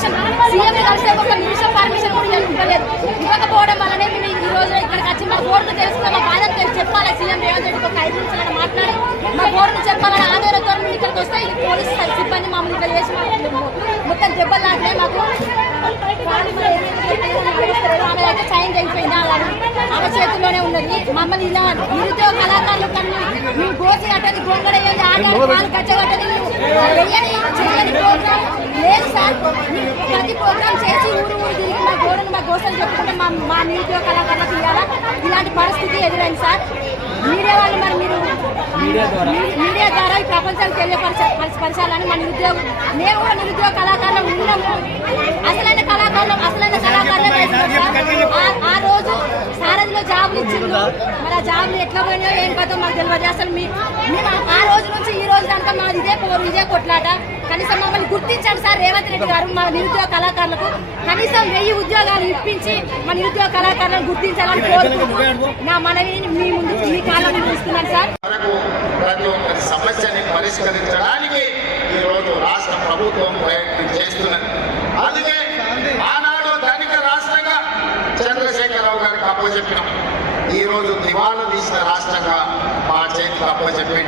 Permission CM కలిసి ఒక నిమిషం పర్మిషన్ కూడా ఇవ్వలేదు ఇవ్వకపోవడం వల్లనే మేము ఈ రోజు ఇక్కడికి వచ్చి మా బోర్డు తెలుసుకున్న. మా బాధ చెప్పాలి. సీఎం రేవంత్ రెడ్డికి ఒక ఐదు నిమిషాలు మాట్లాడి మా బోర్డుని చెప్పాలని ఆందోళనతో మేము ఇక్కడికి వస్తే ఈ పోలీసు సిబ్బంది మమ్మల్ని ఇక్కడ చేసి మొత్తం దెబ్బలు లాగినాయి మాకు ఆమె అయితే చైన్ అయిపోయింది ఆమె చేతుల్లోనే ఉన్నది. మమ్మల్ని ఇలా నిరుద్యోగ కళాకారులు కన్నా మేము గోసి కట్టని ఆడాలి చేయని ప్రోగ్రామ్ లేదు సార్ ప్రతి ప్రోగ్రామ్ చేసి ఊరు ఊరు తిరిగి మా గోడను మా గోసలు చెప్పుకుంటే మా మా నిరుద్యోగ కళాకారులకు ఇవ్వాలా? ఇలాంటి పరిస్థితి ఎదురైంది సార్. మీడియా వాళ్ళు మరి మీరు మీడియా ద్వారా. ఈ ప్రపంచానికి తెలియపరచ పరచాలని మన నిరుద్యోగం మేము కూడా నిరుద్యోగ కళాకారులు ఉన్నాము. అసలైన కళాకారులు ఆ రోజు సారథిలో జాబులు ఇచ్చిండు మరి ఆ జాబులు ఎట్లా పోయినాయో ఏం కదో మాకు తెలియదు. అసలు మీ మేము ఆ- రోజు నుంచి ఈ రోజు దాకా మాది ఇదే పోరు ఇదే కొట్లాట. కనీసం మమ్మల్ని గుర్తించండి సార్ రేవంత్ రెడ్డి గారు మా నిరుద్యోగ కళాకారులకు కనీసం వెయ్యి ఉద్యోగాలు ఇప్పించి మా నిరుద్యోగ కళాకారులను గుర్తించాలని కోరుకుంటున్నాను నా మనవి మీ ముందు మీ కాలం ముందు ఇస్తున్నాను సార్ ప్రతి సమస్యని పరిష్కరించడానికి ఈరోజు రాష్ట్ర ప్రభుత్వం ప్రయత్నం చేస్తున్నది. అందుకే ఆనాడు ధనిక రాష్ట్రంగా చంద్రశేఖరరావు గారికి అప్పచెప్పినాం. ఈరోజు రోజు దివాలా తీసిన రాష్ట్రంగా మా చేతికి అప్పచెప్పింది అందుకే